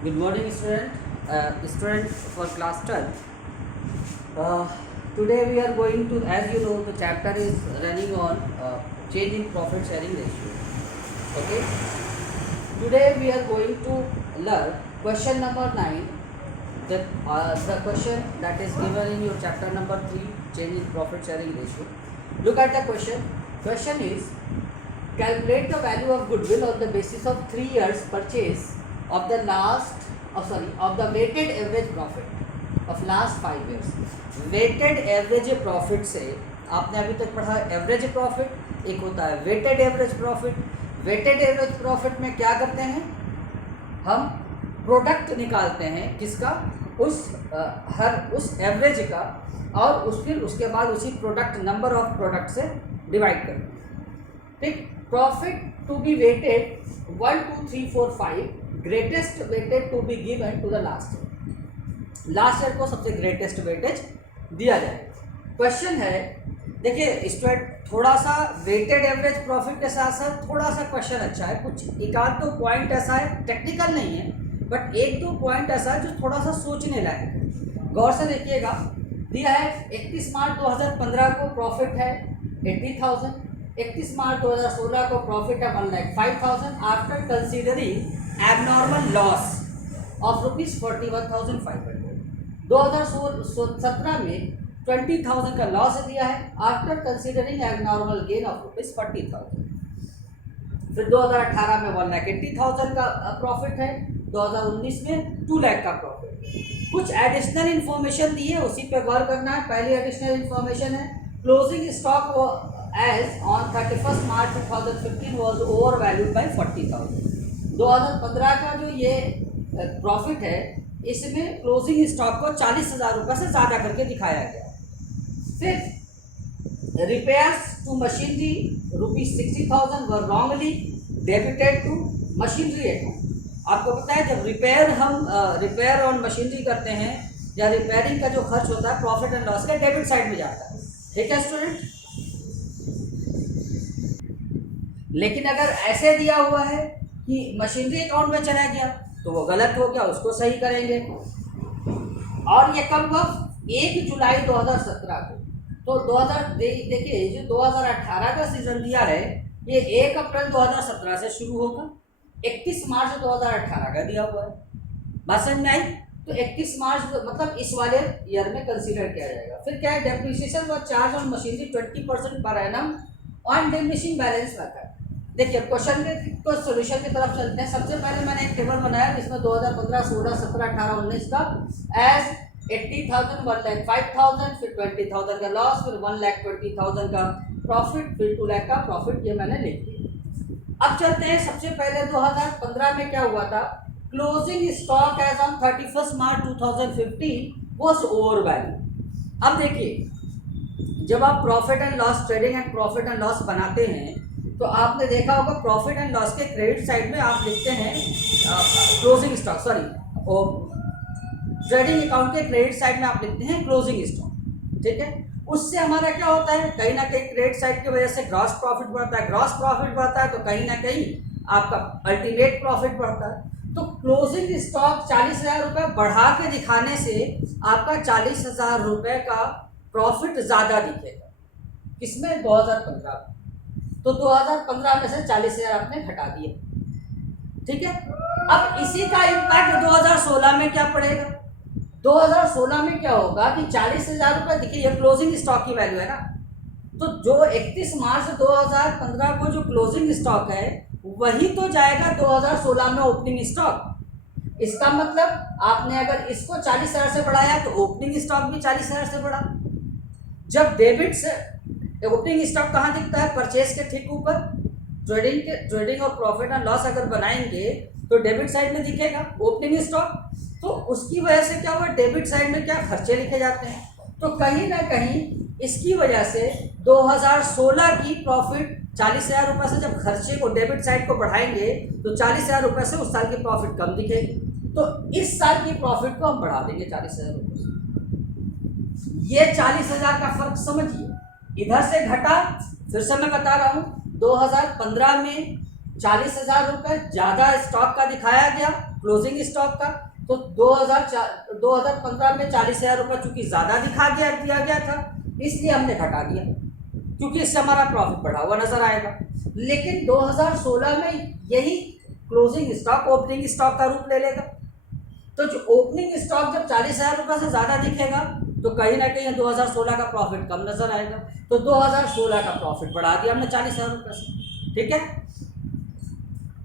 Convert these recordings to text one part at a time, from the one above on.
Good morning, student for class 12. Today we are going to, as you know, the chapter is running on change in profit sharing ratio. Okay. Today we are going to learn question number 9. The question that is given in your chapter number 3, change in profit sharing ratio. Look at the question. Question is, calculate the value of goodwill on the basis of 3 years purchase of the of the weighted average profit of last 5 years. Weighted average profit से आपने अभी तक पढ़ा average profit, एक होता है weighted average profit. Weighted average profit में क्या करते हैं, हम प्रोडक्ट निकालते हैं किसका, उस एवरेज का, और फिर उसके बाद उसी प्रोडक्ट नंबर ऑफ प्रोडक्ट से डिवाइड करते हैं। ठीक, profit to be weighted 1 2 3 4 5, greatest weighted to be given to the last year को सबसे ग्रेटेस्ट वेटेज दिया जाए। क्वेश्चन है, देखिए स्टूडेंट, थोड़ा सा वेटेड एवरेज प्रॉफिट के साथ साथ थोड़ा सा क्वेश्चन अच्छा है, कुछ एक आध दो पॉइंट ऐसा है, टेक्निकल नहीं है बट एक दो पॉइंट ऐसा है जो थोड़ा सा सोचने लायक है। गौर से देखिएगा, दिया है 31 मार्च 2015 को प्रॉफिट है 80,000, 31 मार्च 2016 को प्रॉफिट है 1,05,000 after considering abnormal loss of ₹41,500। 2017 में 20,000 का लॉस दिया है after considering abnormal gain of ₹40,000। फिर 2018 में 1,80,000 का प्रॉफिट है, 2019 में 2 लाख का प्रॉफिट। कुछ एडिशनल इन्फॉर्मेशन दी है, उसी पे गौर करना है। पहली एडिशनल इन्फॉर्मेशन है, closing stock as on 31 March 2015 was over valued by 40,000। 2015 का जो ये प्रॉफिट है, इसमें क्लोजिंग स्टॉक को 40,000 रुपये से ज़्यादा करके दिखाया गया। फिर repairs to machinery ₹60,000 were wrongly debited to machinery account. आपको पता है, जब रिपेयर ऑन मशीनरी करते हैं या रिपेयरिंग का जो खर्च होता है प्रॉफिट एंड लॉस का डेबिट साइड में जाता है। ठीक है स्टूडेंट, लेकिन अगर ऐसे दिया हुआ है कि मशीनरी अकाउंट में चला गया तो वो गलत हो गया, उसको सही करेंगे। और ये कब हुआ, 1 जुलाई 2017 को। तो देखिए जो 2018 का सीजन दिया है ये 1 अप्रैल 2017 से शुरू होगा, 31 मार्च 2018 का दिया हुआ है। बात समझ में आई? तो 31 मार्च मतलब इस वाले ईयर में कंसीडर किया जाएगा। फिर क्या है, डेप्रिसिएशन व charge on machinery 20% per annum on diminishing balance method. देखिए क्वेश्चन के सोल्यूशन की तरफ चलते हैं। सबसे पहले मैंने एक टेबल बनाया जिसमें 2015, 16, 17, 18, 19 का एज 80,000, 1,05,000, फिर 20,000 का लॉस, फिर 1,20,000 का प्रॉफिट, फिर 2 लाख का प्रॉफिट, ये मैंने लिख दिया। अब चलते हैं, सबसे पहले 2015 में क्या हुआ था, closing stock as on 31 March 2015 was over value. अब देखिए, जब आप profit and loss, trading and profit and loss बनाते हैं तो आपने देखा होगा प्रॉफिट एंड लॉस के क्रेडिट साइड में आप लिखते हैं क्लोजिंग स्टॉक, ट्रेडिंग अकाउंट के क्रेडिट साइड में आप लिखते हैं क्लोजिंग स्टॉक। ठीक है, उससे हमारा क्या होता है, कहीं ना कहीं क्रेडिट साइड की वजह से ग्रॉस प्रॉफिट बढ़ता है, ग्रॉस प्रॉफिट बढ़ता है तो कहीं ना कहीं आपका अल्टीमेट प्रॉफिट बढ़ता है। तो क्लोजिंग स्टॉक 40,000 रुपये बढ़ा के दिखाने से आपका 40,000 रुपये का प्रॉफिट ज़्यादा दिखेगा। किसमें, 2015 में। तो 2015 में से 40,000 आपने घटा दिए। ठीक है, अब इसी का इम्पैक्ट 2016 में क्या पड़ेगा, 2016 में क्या होगा कि 40,000 रुपये, देखिए ये क्लोजिंग स्टॉक की वैल्यू है ना, तो जो 31 मार्च 2015 को जो क्लोजिंग स्टॉक है वही तो जाएगा 2016 में ओपनिंग स्टॉक। इसका मतलब आपने अगर इसको 40,000 से बढ़ाया तो ओपनिंग स्टॉक भी 40,000 से बढ़ा। जब डेबिट से ओपनिंग स्टॉक कहाँ दिखता है, परचेज के ठीक ऊपर। ट्रेडिंग और प्रॉफिट एंड लॉस अगर बनाएंगे तो डेबिट साइड में दिखेगा ओपनिंग स्टॉक। तो उसकी वजह से क्या हुआ, डेबिट साइड में क्या खर्चे लिखे जाते हैं। तो कहीं ना कहीं इसकी वजह से 2016 की प्रॉफिट 40,000 रुपये से जब खर्चे को डेबिट साइड को बढ़ाएंगे तो 40,000 रुपये से उस साल की प्रॉफिट कम दिखेगी। तो इस साल की प्रॉफिट को हम बढ़ा देंगे 40,000 रुपये से। ये 40,000 का फर्क समझिए, इधर से घटा। फिर से मैं बता रहा हूँ, 2015 में 40,000 रुपये ज़्यादा स्टॉक का दिखाया गया, क्लोजिंग स्टॉक का। तो 2015 में 40,000 रुपये चूँकि ज़्यादा दिया गया था, इसलिए हमने घटा दिया, क्योंकि इससे हमारा प्रॉफिट बढ़ा हुआ नज़र आएगा। लेकिन 2016 में यही क्लोजिंग स्टॉक ओपनिंग स्टॉक का रूप ले लेगा। तो जो ओपनिंग स्टॉक जब 40,000 रुपये से ज़्यादा दिखेगा तो कहीं ना कहीं 2016 का प्रॉफिट कम नज़र आएगा। तो 2016 का प्रॉफिट बढ़ा दिया हमने 40,000 रुपये से, ठीक है।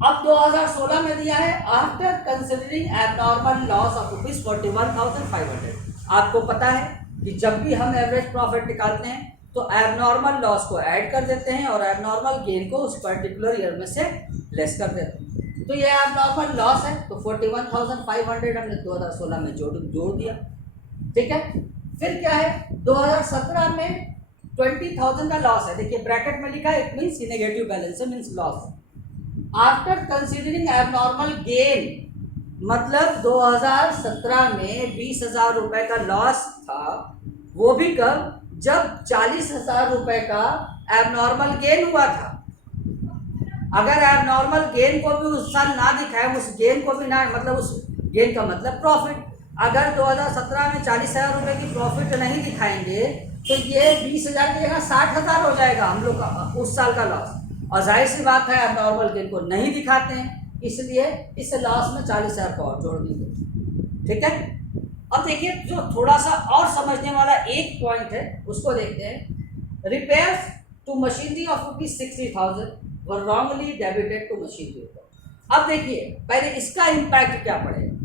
अब 2016 में दिया है after considering abnormal loss of ₹41,500। आपको पता है कि जब भी हम एवरेज प्रॉफिट निकालते हैं तो एबनॉर्मल लॉस को ऐड कर देते हैं और एबनॉर्मल गेन को उस पर्टिकुलर ईयर में से लेस कर देते हैं। तो ये एबनॉर्मल लॉस है, तो 41,500 हमने 2016 में जोड़ दिया, ठीक है। फिर क्या है, 2017 में 20,000 का लॉस है। देखिए ब्रैकेट में लिखा है, इट मीन्स नेगेटिव बैलेंस है, means loss. After considering abnormal gain, मतलब 2017 में 20,000 रुपये का लॉस था, वो भी कब, जब 40,000 रुपये का एबनॉर्मल गेन हुआ था। अगर एबनॉर्मल गेन को भी उस साल ना दिखाए, उस गेन को भी ना, मतलब उस गेन का मतलब प्रॉफिट, अगर 2017 में 40,000 रुपये की प्रॉफिट नहीं दिखाएंगे तो ये 20,000 की जगह 60,000 हो जाएगा हम लोग का उस साल का लॉस। और जाहिर सी बात है एबनॉर्मल गेन को नहीं दिखाते हैं, इसलिए इस लॉस में 40,000 को और जोड़ दीजिए, ठीक है। अब देखिए जो थोड़ा सा और समझने वाला एक पॉइंट है उसको देखते हैं। Repairs to machinery of ₹60,000 were wrongly debited to machinery. अब देखिए पहले इसका इम्पैक्ट क्या पड़ेगा।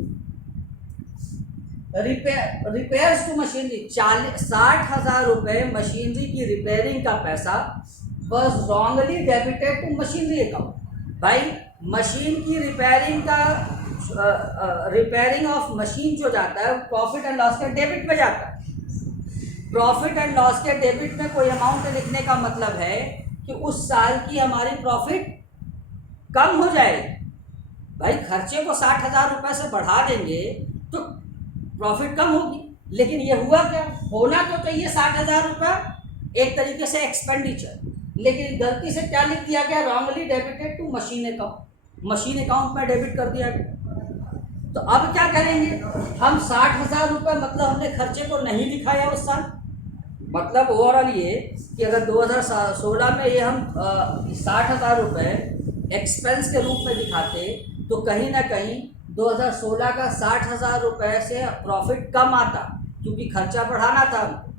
रिपेयर्स टू मशीनरी, 60,000 रुपये मशीनरी की रिपेयरिंग का पैसा was wrongly debited to machinery account. भाई मशीन की रिपेयरिंग का रिपेयरिंग ऑफ मशीन जो जाता है प्रॉफिट एंड लॉस के डेबिट में जाता है। प्रॉफिट एंड लॉस के डेबिट में कोई अमाउंट लिखने का मतलब है कि उस साल की हमारी प्रॉफिट कम हो जाएगी। भाई खर्चे को 60,000 रुपये से बढ़ा देंगे तो प्रॉफिट कम होगी, लेकिन ये हुआ क्या, होना तो चाहिए 60,000 रुपये एक तरीके से एक्सपेंडिचर, लेकिन गलती से क्या लिख दिया गया, wrongly debited to machine account, machine account में डेबिट कर दिया गया। तो अब क्या करेंगे हम, 60,000 रुपये मतलब हमने खर्चे को नहीं दिखाया उस साल। मतलब ओवरऑल ये कि अगर 2016 में ये हम 60,000 रुपये एक्सपेंस के रूप में दिखाते तो कहीं ना कहीं 2016 का 60,000 रुपये से प्रॉफिट कम आता, क्योंकि खर्चा बढ़ाना था हमको।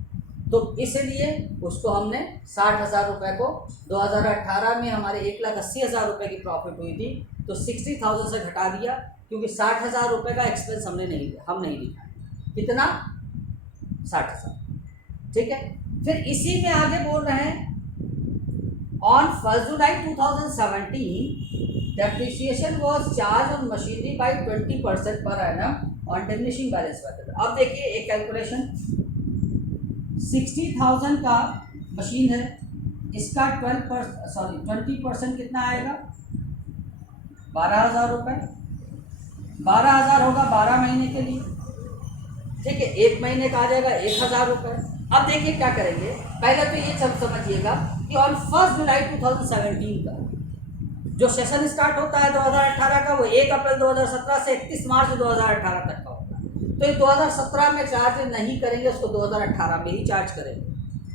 तो इसलिए उसको हमने 60,000 रुपये को 2018 में हमारे 1,80,000 रुपये की प्रॉफिट हुई थी तो 60,000 से घटा दिया, क्योंकि 60,000 रुपये का एक्सपेंस हम नहीं दिखाया। कितना, 60,000, ठीक है। फिर इसी में आगे बोल रहे हैं, on 1 July 2017 depreciation was charge on machinery by 20% per annum on diminishing balance method. अब देखिए एक कैलकुलेशन, 60,000 का मशीन है, इसका 20% कितना आएगा, 12,000 रुपये। 12,000 होगा 12 महीने के लिए, ठीक है। एक महीने का आ जाएगा 1,000 रुपये। अब देखिए क्या करेंगे, पहले तो ये सब समझिएगा कि ऑन 1 जुलाई 2017 का जो सेशन स्टार्ट होता है 2018 का, वो 1 अप्रैल 2017 से 31 मार्च 2018 तक का होता है। तो ये 2017 में चार्ज नहीं करेंगे, उसको 2018 में ही चार्ज करेंगे,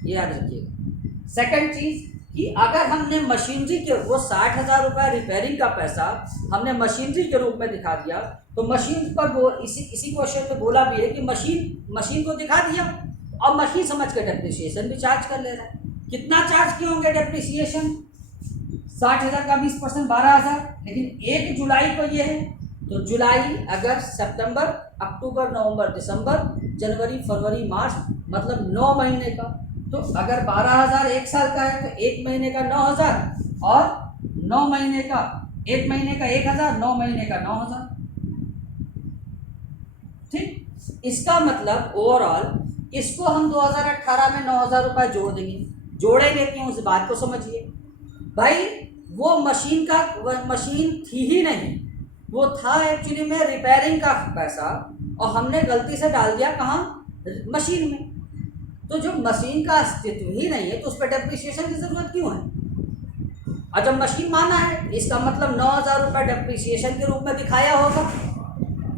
ये याद रखिएगा। सेकंड चीज़ कि अगर हमने मशीनरी के, वो 60,000 रुपये रिपेयरिंग का पैसा हमने मशीनरी के रूप में दिखा दिया, तो मशीन पर इसी क्वेश्चन में बोला भी है कि मशीन को दिखा दिया और मशीन समझ कर डेप्रिसिएशन भी चार्ज कर ले रहा है। कितना चार्ज किए होंगे डेप्रिसिएशन, 60,000 का 20% 12,000, लेकिन 1 जुलाई को ये है तो जुलाई, अगस्त, सितंबर, अक्टूबर, नवंबर, दिसंबर, जनवरी, फरवरी, मार्च, मतलब 9 महीने का। तो अगर 12,000 एक साल का है तो 1 महीने का 9,000 और 9 महीने का, 1 महीने का 1,000, 9 महीने का 9,000, ठीक। इसका मतलब ओवरऑल इसको हम 2018 में 9,000 रुपये जोड़ देंगे। जोड़ेंगे क्यों, उस बात को समझिए। भाई वो मशीन थी ही नहीं, वो था एक्चुअली में रिपेयरिंग का पैसा, और हमने गलती से डाल दिया कहाँ, मशीन में। तो जो मशीन का अस्तित्व ही नहीं है तो उस पर डेप्रिसिएशन की ज़रूरत क्यों है। और जब मशीन माना है इसका मतलब 9,000 रुपये डेप्रिसिएशन के रूप में दिखाया होगा,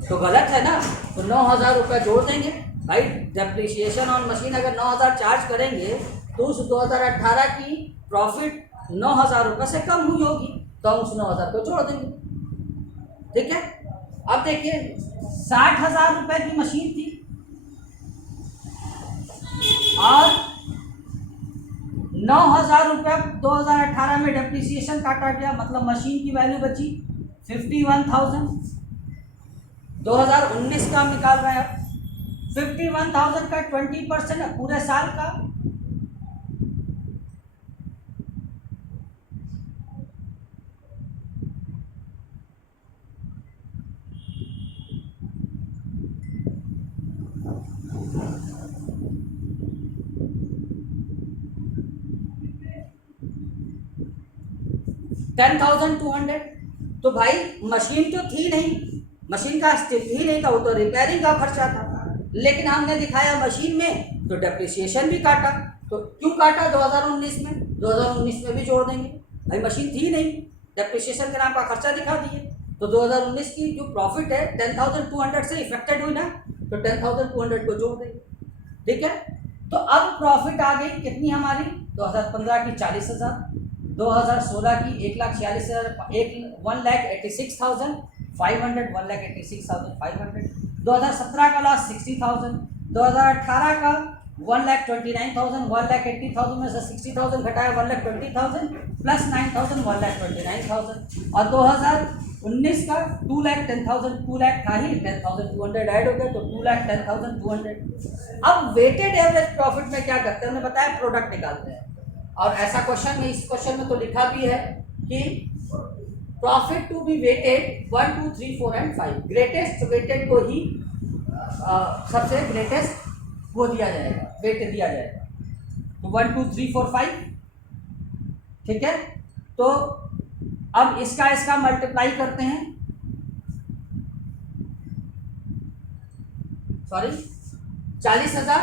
तो गलत है ना। तो 9,000 रुपये जोड़ देंगे भाई। डेप्रिसिएशन ऑन मशीन अगर 9,000 चार्ज करेंगे तो उस 2018 की प्रॉफिट 9,000 रुपये से कम हुई होगी, तो हम उस 9,000 को जोड़ देंगे। ठीक है। अब देखिए 60,000 रुपये की मशीन थी और 9,000 रुपये 2018 में डेप्रिसिएशन काटा गया, मतलब मशीन की वैल्यू बची 51,000। 2019 का हम निकाल रहे हैं। 51,000 का 20% है पूरे साल का, $10,200। तो भाई मशीन तो थी नहीं, मशीन का ही नहीं था, वो तो रिपेयरिंग का खर्चा था, लेकिन हमने दिखाया मशीन में तो डेप्रिसिएशन भी काटा। तो क्यों काटा 2019 में? 2019 में भी जोड़ देंगे भाई, मशीन थी नहीं, डेप्रिसिएशन के नाम का खर्चा दिखा दिए। तो 2019 की जो प्रॉफिट है 10,200 से इफेक्टेड हुई ना, तो 10,200 को जोड़ देंगे। ठीक है। तो अब प्रॉफिट आ गई कितनी हमारी? 2015 की 40,000, 2016 की 1,46,000, 1,86,500, 1,86,500, 2017 का लॉस 60,000, 2018 का 1,29,000, 1,80,000 में से 60,000 घटाया 1,20,000 प्लस 9,000, 1,29,000, और 2019 का 2,10,000, 2,00,000 था ही, 10,200 ऐड हो गया तो 2,10,200। अब वेटेड एवरेज प्रॉफिट में क्या करते हैं, हमने बताया प्रोडक्ट निकालते हैं, और ऐसा क्वेश्चन में, इस क्वेश्चन में तो लिखा भी है कि profit to be weighted 1, 2, 3, 4 and 5, greatest weighted को ही सबसे ग्रेटेस्ट वो दिया जाएगा, वेट दिया जाएगा। तो 1, 2, 3, 4, 5। ठीक है। तो अब इसका मल्टीप्लाई करते हैं, सॉरी 40,000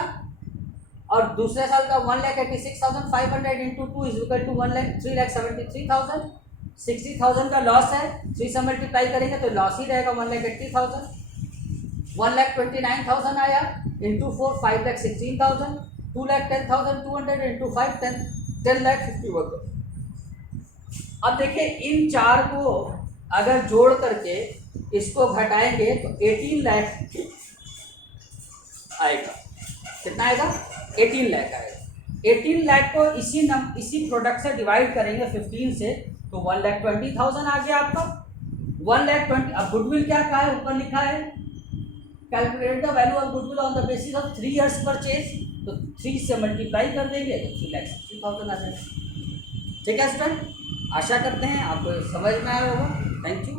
और दूसरे साल का 1,86,500 इंटू 2 इज इक्वल टू 3,73,000। 60,000 का लॉस है, 3 से मल्टीप्लाई करेंगे तो लॉस ही रहेगा 1,80,000। 1,29,000 आया इंटू 4 5,16,000, 2,10,200 इंटू 5 10,51,000। अब देखिए इन चार को अगर जोड़ करके इसको घटाएंगे तो 18 लाख आएगा। कितना आएगा? 18 लाख आएगा। 18 लाख को इसी प्रोडक्ट से डिवाइड करेंगे 15 से, तो 1,20,000 आ गया आपका। 1,20,000। अब गुडविल क्या कहा है, ऊपर लिखा है calculate the value of goodwill on the basis of 3 years purchase, तो 3 से मल्टीप्लाई कर देंगे तो 3,60,000 आ जाएगा। ठीक है स्टूडेंट, आशा करते हैं आपको समझ में आया होगा। Thank you.